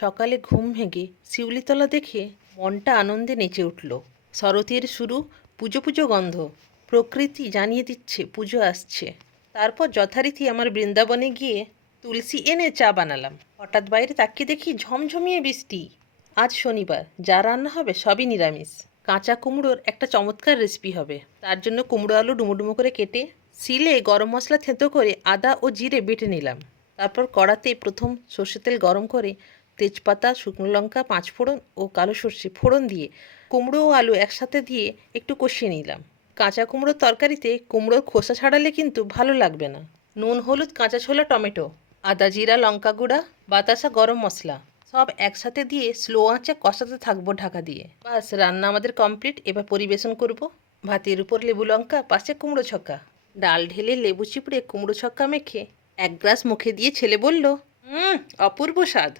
সকালে ঘুম ভেঙে শিউলিতলা দেখে মনটা আনন্দে নেচে উঠল। শরতের শুরু, পুজো পুজো গন্ধ, প্রকৃতি জানিয়ে দিচ্ছে পুজো আসছে। তারপর যথারীতি আমার বৃন্দাবনে গিয়ে তুলসী এনে চা বানালাম। হঠাৎ বাইরে তাকিয়ে দেখি ঝমঝমিয়ে বৃষ্টি। আজ শনিবার, যা রান্না হবে সবই নিরামিষ। কাঁচা কুমড়োর একটা চমৎকার রেসিপি হবে। তার জন্য কুমড়ো আলু ডুমো ডুমো করে কেটে শিলে গরম মশলা থেঁতো করে আদা ও জিরে বেটে নিলাম। তারপর কড়াতে প্রথম সর্ষের তেল গরম করে তেজপাতা, শুকনো লঙ্কা, পাঁচফোড়ন ও কালো সর্ষে ফোড়ন দিয়ে কুমড়ো ও আলু একসাথে দিয়ে একটু কষিয়ে নিলাম। কাঁচা কুমড়োর তরকারিতে কুমড়োর খোসা ছাড়ালে কিন্তু ভালো লাগবে না। নুন, হলুদ, কাঁচা ছোলা, টমেটো, আদা, জিরা, লঙ্কা গুঁড়া, বাতাসা, গরম মশলা সব একসাথে দিয়ে স্লো আঁচে কষাতে থাকবো ঢাকা দিয়ে। বাস, রান্না আমাদের কমপ্লিট। এবার পরিবেশন করব। ভাতের উপর লেবু লঙ্কা, পাশে কুমড়ো ছক্কা, ডাল ঢেলে লেবু চিপড়ে কুমড়ো ছক্কা মেখে এক গ্লাস মুখে দিয়ে ছেলে বলল, অপূর্ব স্বাদ।